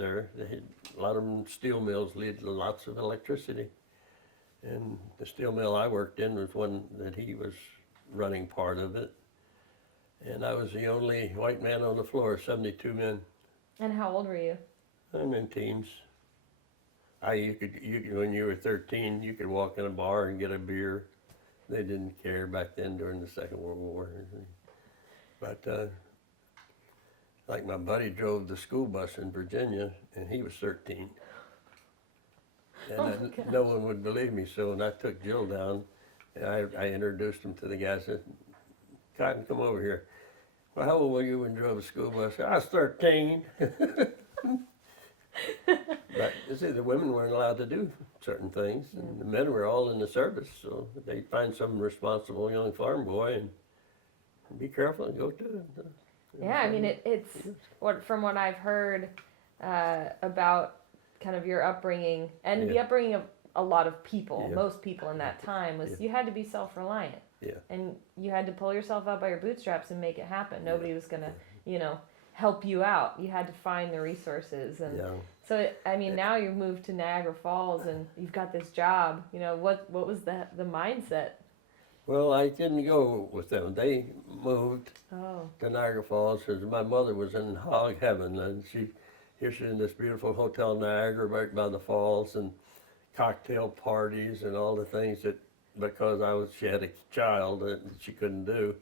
there. They had, a lot of them steel mills lead lots of electricity. And the steel mill I worked in was one that he was running part of it. And I was the only white man on the floor, 72 men. And how old were you? I'm in teens. When you were 13, you could walk in a bar and get a beer. They didn't care back then during the Second World War. But like my buddy drove the school bus in Virginia, and he was 13. And Oh my gosh. no one would believe me. So when I took Jill down, I introduced him to the guy. I said, "Cotton, come over here." "Well, how old were you when you drove a school bus?" "I was 13." But you see, the women weren't allowed to do certain things, and the men were all in the service. So they'd find some responsible young farm boy and be careful and go to it. Yeah, I mean, it's from what I've heard about kind of your upbringing and the upbringing of a lot of people, most people in that time, was you had to be self-reliant. Yeah. And you had to pull yourself up by your bootstraps and make it happen. Nobody was going to, help you out. You had to find the resources. And so, I mean, now you've moved to Niagara Falls and you've got this job. What was the mindset? Well, I didn't go with them. They moved Oh. to Niagara Falls because my mother was in hog heaven, and she's in this beautiful hotel Niagara right by the falls, and cocktail parties and all the things that because she had a child that she couldn't do.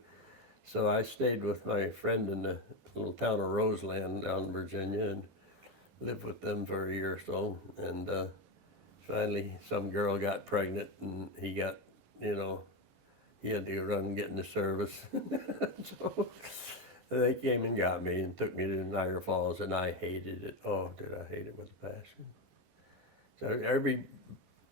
So I stayed with my friend in the little town of Roseland down in Virginia and lived with them for a year or so. And finally, some girl got pregnant, and he got, he had to run and get in the service. So they came and got me and took me to Niagara Falls, and I hated it. Oh, did I hate it with a passion. So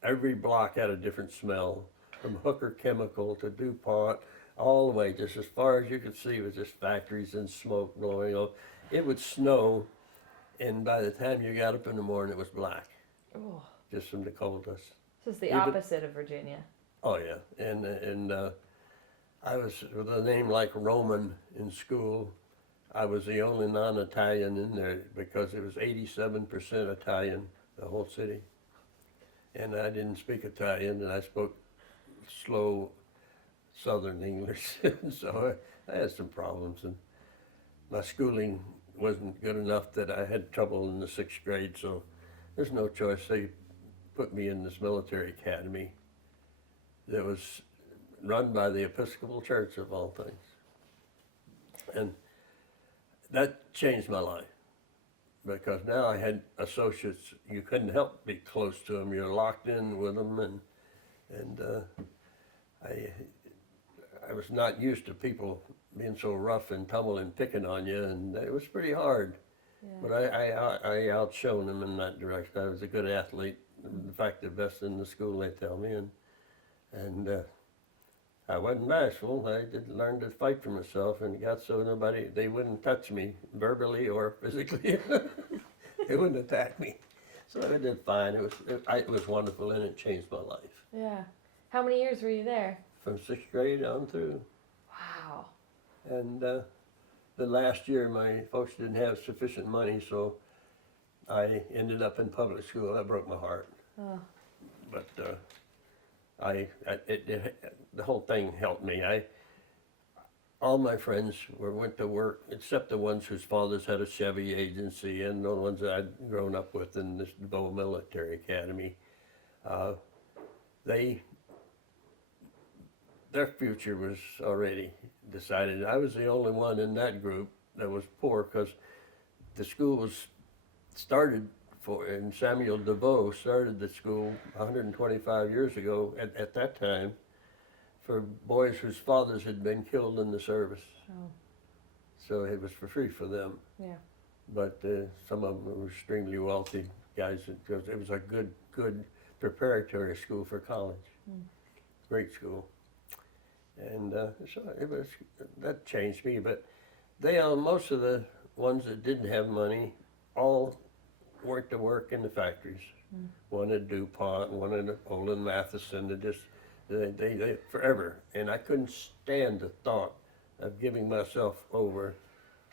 every block had a different smell, from Hooker Chemical to DuPont, all the way just as far as you could see was just factories and smoke blowing off. It would snow, and by the time you got up in the morning, it was black, just from the coal dust. So it's the opposite of Virginia. Oh yeah, and I was with a name like Roman in school. I was the only non-Italian in there because it was 87% Italian, the whole city. And I didn't speak Italian, and I spoke slow Southern English, so I had some problems. And my schooling wasn't good enough that I had trouble in the 6th grade, so there's no choice. They put me in this military academy that was run by the Episcopal Church, of all things. And that changed my life, because now I had associates. You couldn't help be close to them. You're locked in with them, and I was not used to people being so rough and tumble and picking on you, and it was pretty hard. Yeah. But I outshone them in that direction. I was a good athlete. In fact, the best in the school, they tell me, and I wasn't bashful. I did learn to fight for myself, and it got so they wouldn't touch me verbally or physically. They wouldn't attack me. So I did fine. It was wonderful, and it changed my life. Yeah. How many years were you there? From 6th grade on through. Wow. And the last year, my folks didn't have sufficient money, so I ended up in public school. That broke my heart. Oh. But the whole thing helped me. All my friends went to work, except the ones whose fathers had a Chevy agency, and the ones that I'd grown up with in this Bow Military Academy. Their future was already decided. I was the only one in that group that was poor, because the school was started and Samuel DeVoe started the school 125 years ago at that time for boys whose fathers had been killed in the service. Oh. So it was for free for them. Yeah. But some of them were extremely wealthy guys, because it was a good preparatory school for college. Great school. And so that changed me. But most of the ones that didn't have money all went to work in the factories. One at DuPont, one at Olin Matheson. They forever. And I couldn't stand the thought of giving myself over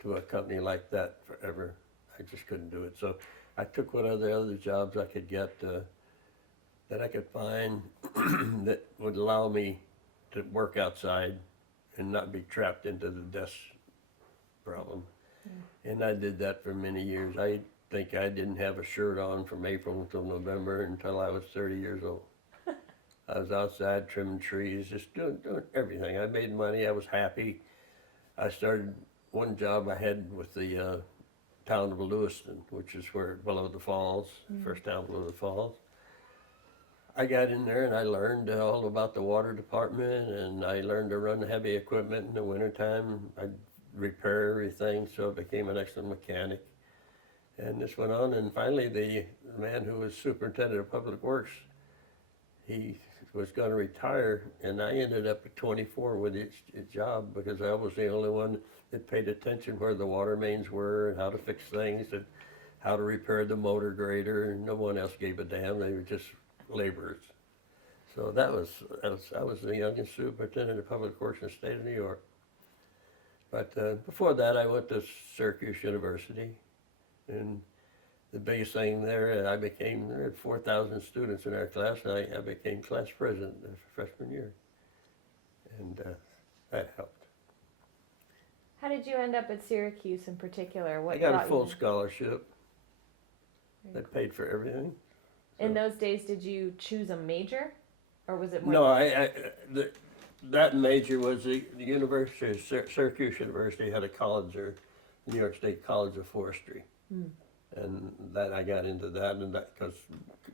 to a company like that forever. I just couldn't do it. So I took what other jobs I could get that I could find that would allow me to work outside and not be trapped into the desk problem. And I did that for many years. I think I didn't have a shirt on from April until November until I was 30 years old. I was outside trimming trees, just doing everything. I made money. I was happy. I started one job I had with the town of Lewiston, which is where below the falls, first town below the falls. I got in there and I learned all about the water department, and I learned to run heavy equipment in the wintertime. I'd repair everything, so I became an excellent mechanic. And this went on, and finally the man who was superintendent of public works, he was going to retire, and I ended up at 24 with his job because I was the only one that paid attention where the water mains were and how to fix things and how to repair the motor grader, and no one else gave a damn. They were just laborers. So I was the youngest superintendent of public works in the state of New York. But before that, I went to Syracuse University, and the biggest thing there, there had 4,000 students in our class, and I became class president the freshman year, and that helped. How did you end up at Syracuse in particular? What I got brought a full you scholarship. They paid for everything. In those days, did you choose a major, or was it more? No, that major was the University, Syracuse University had a college there, New York State College of Forestry. And that I got into that, and that because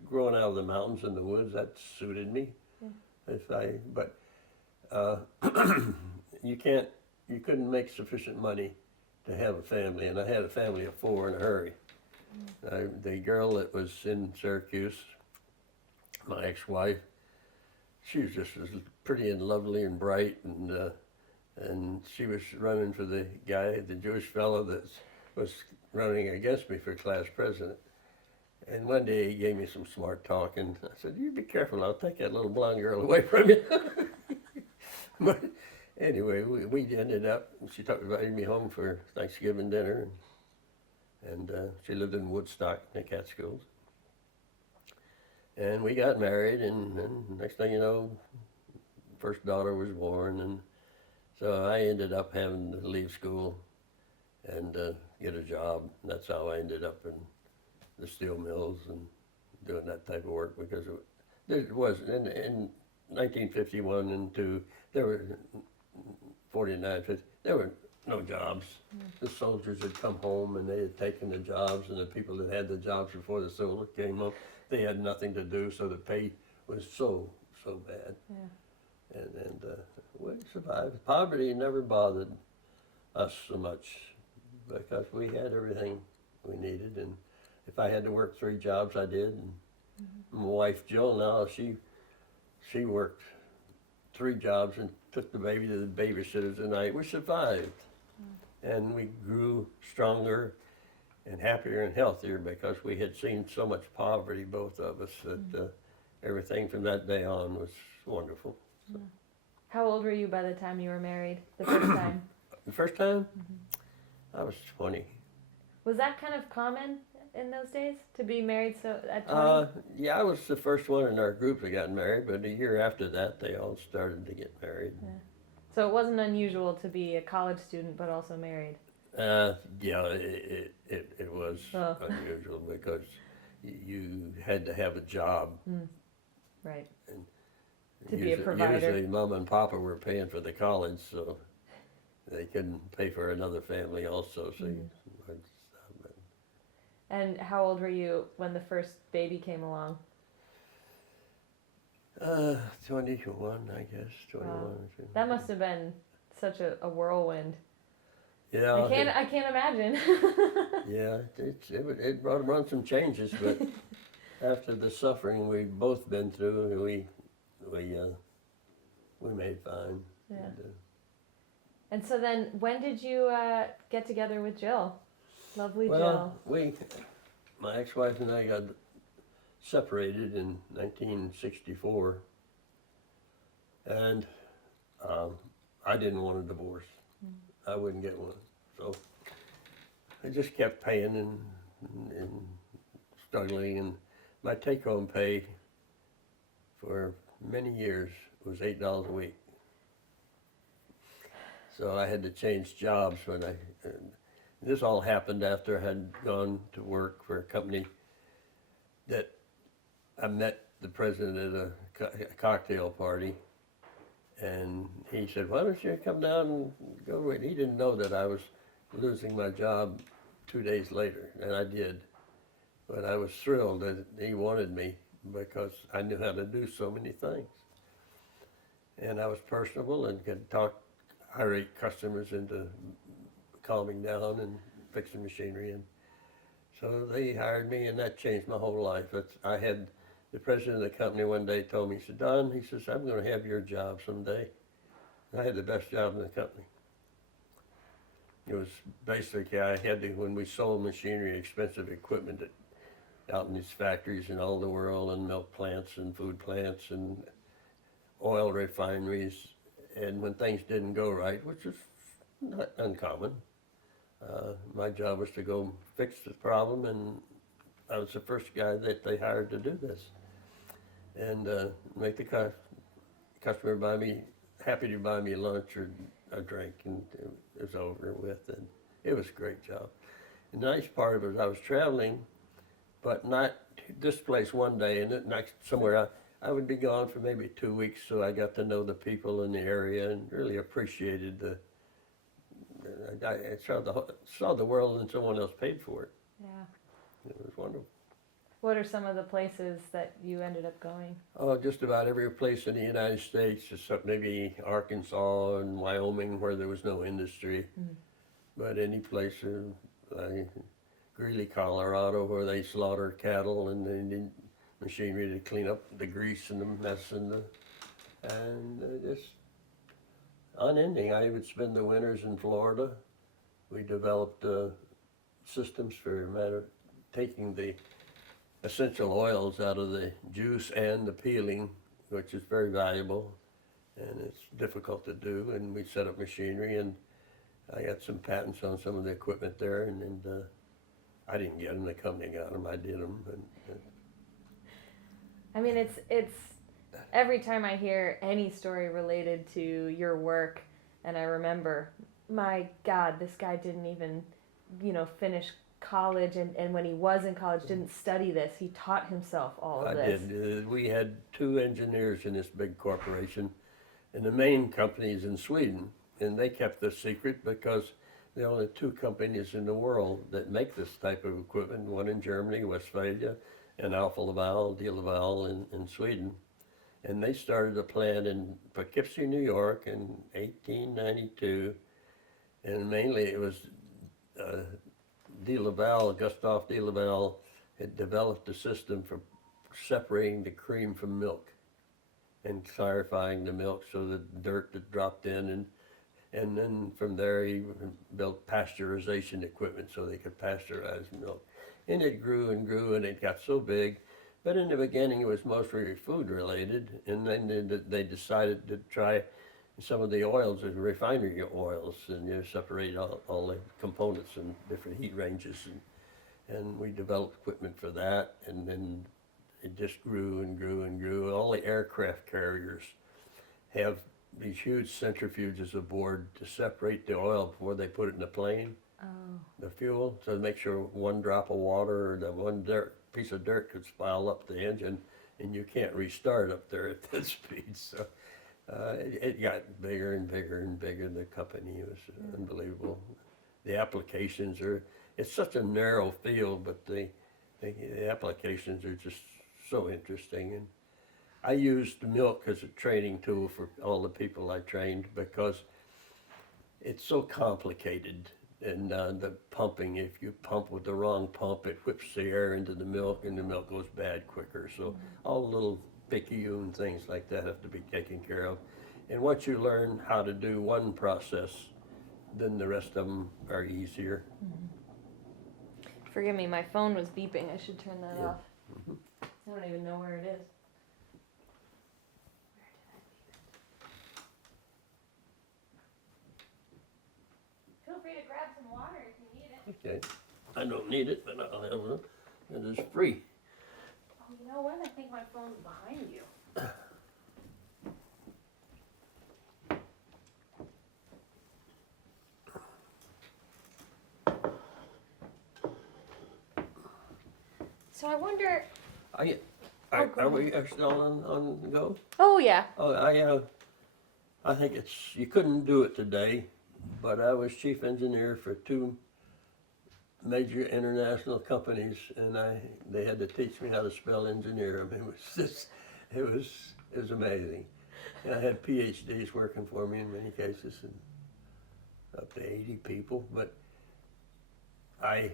growing out of the mountains and the woods, that suited me. But you couldn't make sufficient money to have a family, and I had a family of 4 in a hurry. The girl that was in Syracuse, my ex-wife, she was just as pretty and lovely and bright, and she was running for the Jewish fellow that was running against me for class president. And one day he gave me some smart talk, and I said, "You be careful, I'll take that little blonde girl away from you." But anyway, we ended up, she talked about inviting me home for Thanksgiving dinner, and she lived in Woodstock, in the Catskills. And we got married, and next thing you know, first daughter was born, and so I ended up having to leave school and get a job. And that's how I ended up in the steel mills and doing that type of work, because there was in 1951 and 2, there were 49, 50, there were no jobs. The soldiers had come home and they had taken the jobs, and the people that had the jobs before the soldiers came home, they had nothing to do, so the pay was so bad. Yeah. And we survived. Poverty never bothered us so much because we had everything we needed, and if I had to work 3 jobs, I did. And my wife Jill now, she worked 3 jobs and took the baby to the babysitters at night. We survived, and we grew stronger and happier and healthier because we had seen so much poverty, both of us, that everything from that day on was wonderful. So. How old were you by the time you were married, the first time? The first time? I was 20. Was that kind of common in those days, to be married at 20? Yeah, I was the first one in our group that got married, but a year after that, they all started to get married. Yeah. So it wasn't unusual to be a college student, but also married? Yeah, it was unusual because you had to have a job. Right. And to be a provider. Usually Mom and Papa were paying for the college, so they couldn't pay for another family also. So And how old were you when the first baby came along? 21, I guess. 21. Wow. That must have been such a whirlwind. Yeah. I can't imagine. Yeah, it brought some changes, but after the suffering we've both been through, we made fine. Yeah. And so then, when did you get together with Jill? Lovely Jill. Well, my ex-wife and I got separated in 1964, and I didn't want a divorce. I wouldn't get one, so I just kept paying and struggling, and my take-home pay for many years was $8 a week. So I had to change jobs when this all happened after I had gone to work for a company that I met the president at a cocktail party, and he said, "Why don't you come down and go with?" He didn't know that I was losing my job 2 days later, and I did. But I was thrilled that he wanted me because I knew how to do so many things. And I was personable and could talk irate customers into calming down and fixing machinery. And so they hired me, and that changed my whole life. I had the president of the company one day told me, he said, "Don," he says, "I'm going to have your job someday." And I had the best job in the company. It was basically, I had to, when we sold machinery, expensive equipment out in these factories in all the world, and milk plants and food plants and oil refineries, and when things didn't go right, which is not uncommon, my job was to go fix the problem, and I was the first guy that they hired to do this, and make the customer happy to buy me lunch or a drink, and it was over with, and it was a great job. And the nice part of it was I was traveling, but not this place one day and next somewhere. I would be gone for maybe 2 weeks, so I got to know the people in the area and really appreciated I saw the world, and someone else paid for it. Yeah. It was wonderful. What are some of the places that you ended up going? Oh, just about every place in the United States, except maybe Arkansas and Wyoming where there was no industry. Mm-hmm. But any place, like Greeley, Colorado, where they slaughter cattle and they need machinery to clean up the grease and the mess and just unending. I would spend the winters in Florida. We developed systems for taking the essential oils out of the juice and the peeling, which is very valuable, and it's difficult to do. And we set up machinery, and I got some patents on some of the equipment there, and I didn't get them, the company got them, I did them. I mean, it's every time I hear any story related to your work, and I remember, my God, this guy didn't even, finish college, and when he was in college didn't study this. He taught himself all of this. I did. We had 2 engineers in this big corporation, and the main company is in Sweden, and they kept this secret because there are only 2 companies in the world that make this type of equipment, one in Germany, Westphalia, and Alfa Laval, De Laval in Sweden. And they started a plant in Poughkeepsie, New York in 1892, and mainly it was De Laval, Gustave De Laval, had developed a system for separating the cream from milk and clarifying the milk so the dirt that dropped in, and then from there he built pasteurization equipment so they could pasteurize milk. And it grew and grew, and it got so big. But in the beginning it was mostly food related, and then they decided to try some of the oils, the refinery oils, and separate all the components in different heat ranges, and we developed equipment for that, and then it just grew and grew and grew. All the aircraft carriers have these huge centrifuges aboard to separate the oil before they put it in the plane, the fuel, so to make sure one drop of water or the one piece of dirt could spile up the engine, and you can't restart up there at that speed. So it got bigger and bigger and bigger. The company was unbelievable. The applications it's such a narrow field, but the applications are just so interesting. And I used milk as a training tool for all the people I trained because it's so complicated. And the pumping, if you pump with the wrong pump, it whips the air into the milk, and the milk goes bad quicker. So all the little picayune things like that have to be taken care of. And once you learn how to do one process, then the rest of them are easier. Forgive me, my phone was beeping. I should turn that off. Mm-hmm. I don't even know where it is. Feel free to grab some water if you need it. Okay, I don't need it, but I'll have It is free. Oh, you know what? I think my phone's behind you. So I wonder. Are we still on go? Oh yeah. Oh, I think you couldn't do it today, but I was chief engineer for 2 major international companies, and they had to teach me how to spell engineer. I mean, it was amazing. And I had PhDs working for me in many cases, and up to 80 people. But I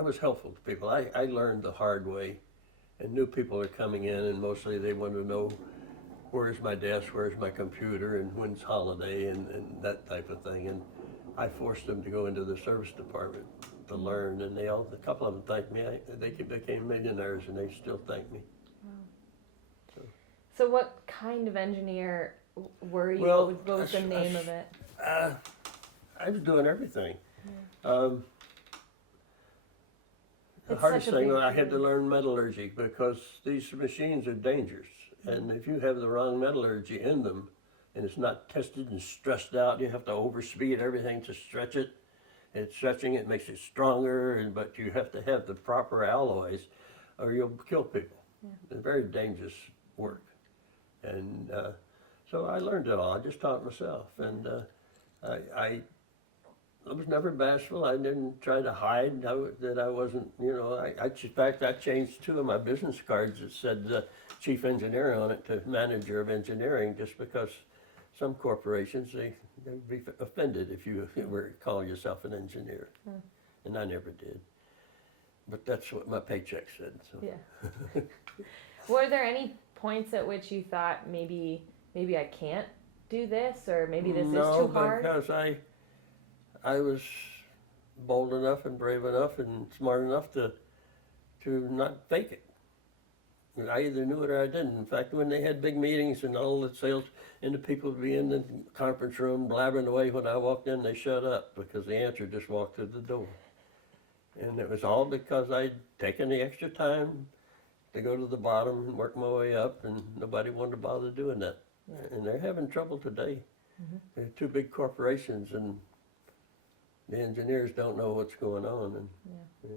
was helpful to people. I learned the hard way, and new people are coming in, and mostly they want to know where's my desk, where's my computer, and when's holiday, and that type of thing. And I forced them to go into the service department to learn, and a couple of them thanked me. They became millionaires, and they still thank me. Wow. So what kind of engineer were you? Well, what was the name of it? I was doing everything. Yeah. The It's hardest such a thing, big I had to field. learn metallurgy, because these machines are dangerous. And if you have the wrong metallurgy in them, and it's not tested and stressed out, you have to overspeed everything to stretch it. And stretching it makes it stronger, but you have to have the proper alloys, or you'll kill people. Yeah. It's very dangerous work. And so I learned it all. I just taught myself. And I was never bashful. I didn't try to hide that I wasn't, in fact, I changed 2 of my business cards that said chief engineer on it to manager of engineering, just because some corporations, they'd be offended if you were call yourself an engineer. And I never did. But that's what my paycheck said. So. Yeah. Were there any points at which you thought maybe I can't do this, or maybe this is too hard? No, because I was bold enough and brave enough and smart enough to not fake it. I either knew it or I didn't. In fact, when they had big meetings and all the sales and the people would be in the conference room blabbering away, when I walked in, they shut up because the answer just walked through the door. And it was all because I'd taken the extra time to go to the bottom and work my way up, and nobody wanted to bother doing that. Yeah. And they're having trouble today. Mm-hmm. They're 2 big corporations, and the engineers don't know what's going on. And Yeah.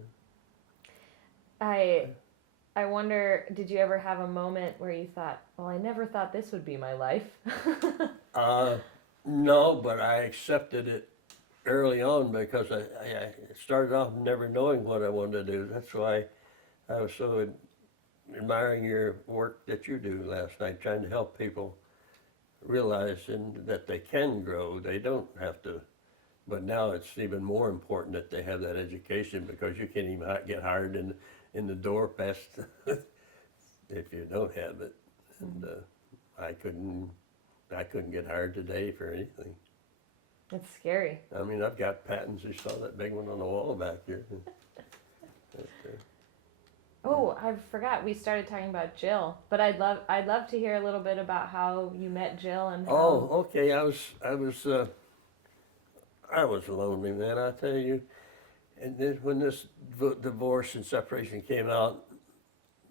I wonder, did you ever have a moment where you thought, well, I never thought this would be my life? No, but I accepted it early on, because I started off never knowing what I wanted to do. That's why I was so admiring your work that you do last night, trying to help people realize that they can grow. They don't have to. But now it's even more important that they have that education, because you can't even get hired in the door past if you don't have it. And I couldn't get hired today for anything. It's scary. I mean, I've got patents. You saw that big one on the wall back here. Oh, I forgot. We started talking about Jill, but I'd love to hear a little bit about how you met Jill and. Oh, okay. I was a lonely man, I tell you. And then when this divorce and separation came out,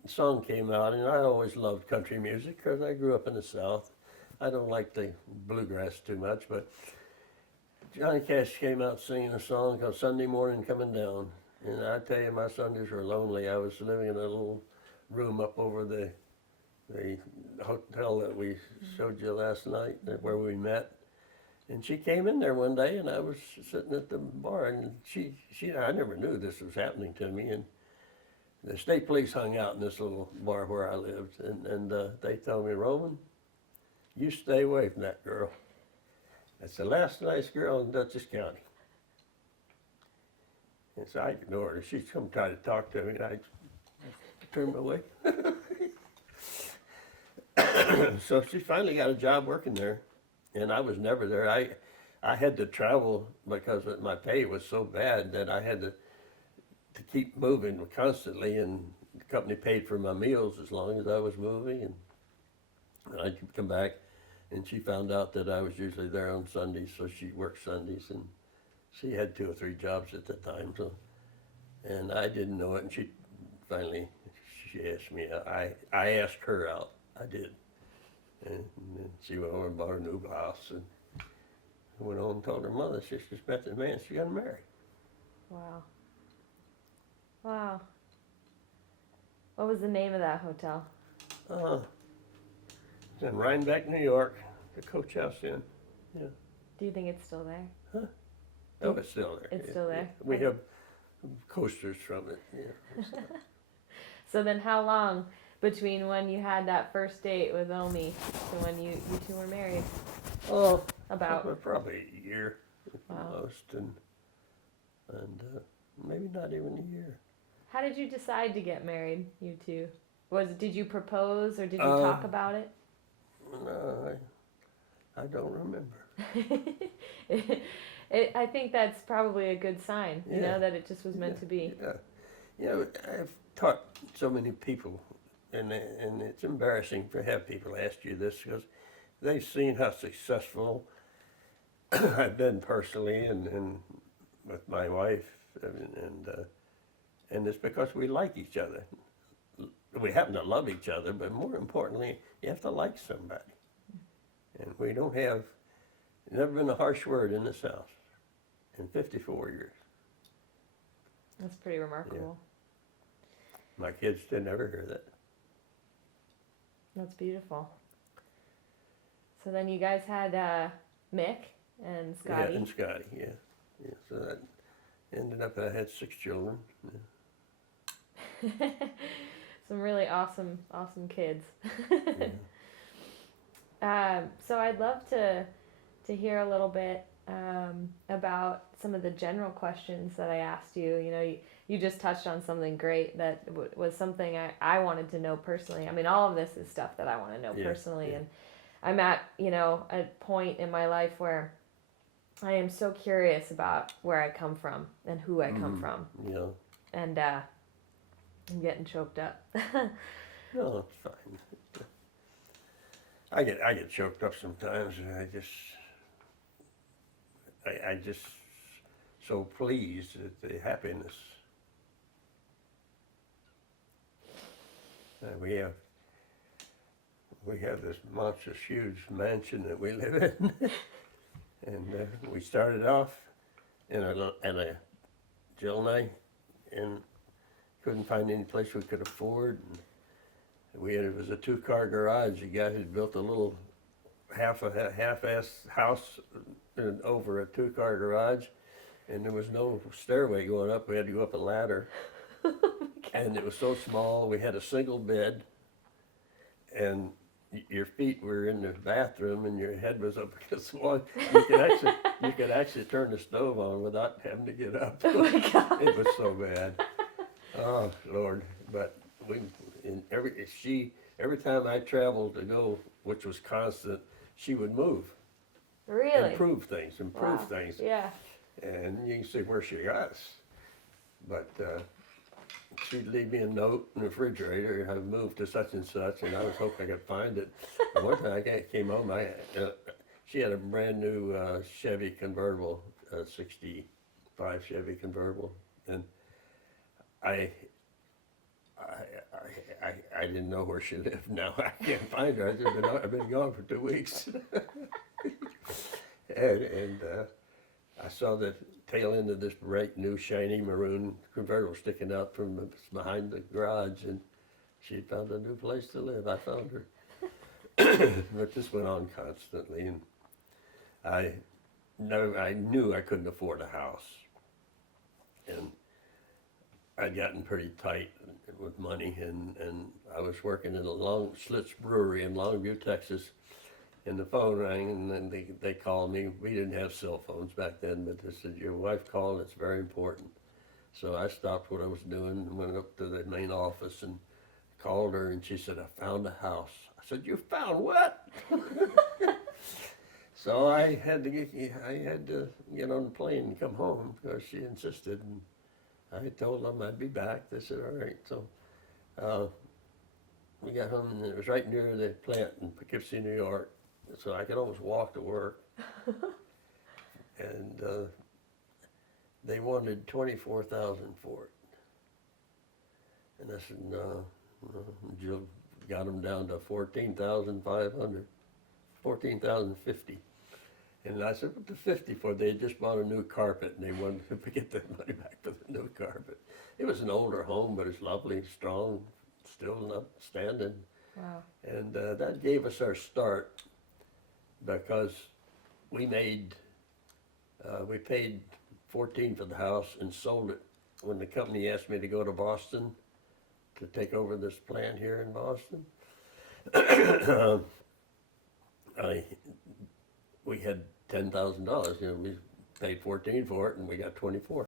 the song came out, and I always loved country music because I grew up in the South. I don't like the bluegrass too much, but Johnny Cash came out singing a song called Sunday Morning Coming Down. And I tell you, my Sundays were lonely. I was living in a little room up over the hotel that we showed you last night, where we met. And she came in there one day, and I was sitting at the bar, and I never knew this was happening to me. And the state police hung out in this little bar where I lived, and they told me, Roman, you stay away from that girl. That's the last nice girl in Dutchess County. And so I ignored her. She'd come try to talk to me, and I turned away. So she finally got a job working there, and I was never there. I had to travel because my pay was so bad that I had to keep moving constantly, and the company paid for my meals as long as I was moving, and I'd come back, and she found out that I was usually there on Sundays, so she worked Sundays, and she had 2 or 3 jobs at the time, so, and I didn't know it, and she finally, she asked me. I asked her out. I did, and then she went on and bought a new blouse and went on and told her mother she just met the man. She got married. Wow. Wow. What was the name of that hotel? It's in Rhinebeck, New York. The Coach House Inn. Yeah. Do you think it's still there? Huh? Oh, it's still there. It's still there? We have coasters from it. Yeah. So then how long between when you had that first date with Omi to when you two were married? Oh, About? probably a year at Wow. most, and maybe not even a year. How did you decide to get married, you two? Did you propose or did you talk about it? No, I don't remember. I think that's probably a good sign, you know, that it just was meant to be. Yeah. You know, I've taught so many people, and it's embarrassing to have people ask you this because they've seen how successful I've been personally and with my wife, and it's because we like each other. We happen to love each other, but more importantly, you have to like somebody. And we don't have, never been a harsh word in this house in 54 years. That's pretty remarkable. My kids didn't ever hear that. That's beautiful. So then you guys had Mick and Scotty. Yeah, and Scotty, yeah. So that ended up, I had 6 children. Yeah. Some really awesome kids. Yeah. So I'd love to hear a little bit about some of the general questions that I asked you. You know, you just touched on something great that was something I wanted to know personally. I mean, all of this is stuff that I want to know personally. And I'm at, a point in my life where I am so curious about where I come from and who I come from. Yeah. And I'm getting choked up. No, it's fine. I get choked up sometimes, and I just so pleased at the happiness. We have this monstrous, huge mansion that we live in, and we started off in a Jill and I, and couldn't find any place we could afford. And it was a 2-car garage. The guy had built a little half-ass house over a 2-car garage, and there was no stairway going up. We had to go up a ladder, and it was so small. We had a single bed, and your feet were in the bathroom, and your head was up against the wall. You could actually turn the stove on without having to get up. Oh my God. It was so bad. Oh Lord! But every time I traveled to go, which was constant, she would move. Really? Improve things. Wow. Things. Yeah. And you can see where she got us. But she'd leave me a note in the refrigerator. I moved to such and such, and I was hoping I could find it. And one time I came home, she had a brand new Chevy convertible, 65 Chevy convertible, and I didn't know where she lived. Now I can't find her. I've been gone for 2 weeks, and I saw the tail end of this bright new shiny maroon convertible sticking out from behind the garage, and she'd found a new place to live. I found her, but this went on constantly, and I knew I couldn't afford a house, and I'd gotten pretty tight with money, and I was working in a Schlitz brewery in Longview, Texas, and the phone rang, and then they called me. We didn't have cell phones back then, but they said, your wife called, it's very important. So I stopped what I was doing and went up to the main office and called her, and she said, I found a house. I said, you found what? So I had to get on the plane and come home because she insisted, and I told them I'd be back. They said, all right. So we got home, and it was right near the plant in Poughkeepsie, New York, so I could almost walk to work. And they wanted $24,000 for it. And I said, no. Jill got them down to 14,500, 14,050. And I said, what the 50 for? They had just bought a new carpet and they wanted to get their money back for the new carpet. It was an older home, but it's lovely, strong, still not standing. Wow. And that gave us our start because we made, we paid 14 for the house and sold it when the company asked me to go to Boston to take over this plant here in Boston. We had $10,000. You know, we paid 14 for it, and we got 24.